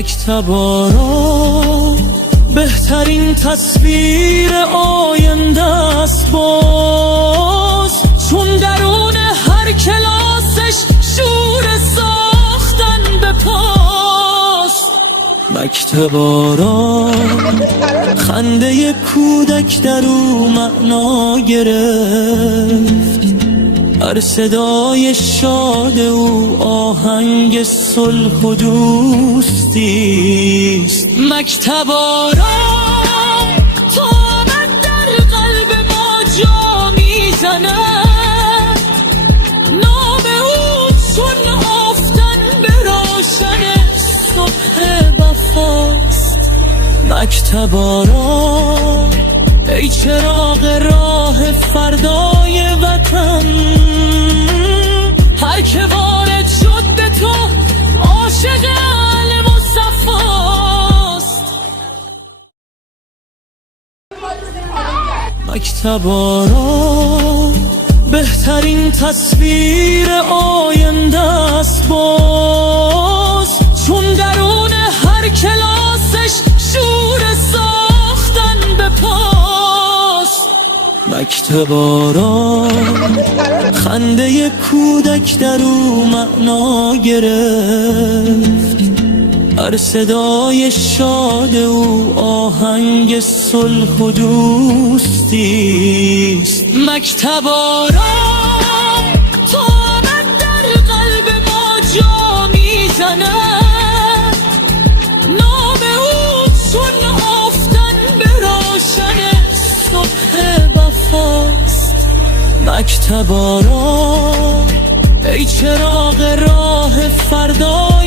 مکتب آرا بهترین تصویر آینده است باز، چون درون هر کلاسش شور ساختن به پاست. مکتب آرا خنده کودک در او معنا گرفت، هر صدای شاد او آهنگ صلح و دوستیست. مکتب آرا تا ابد در قلب ما جا میزند، نام او چون آفتن به روشن صبح وفاست. مکتب آرا ای چراغ راه فردای وطن، هر که وارد شد به تو عاشق المصطفاست. مکتب آرا بهترین تصویر آینده است باز، چون درون هر کلاسش شور ساختن به پاست. مکتب آرا خنده کودک در او معنا گرفت، هر صدای شاد او آهنگ صلح و دوستیست. مکتب آرا تا ابد در قلب ما جا میزند، نام او چون آفتن به روشن صبح وفاست. مکتب آرا ای چراغ راه فردا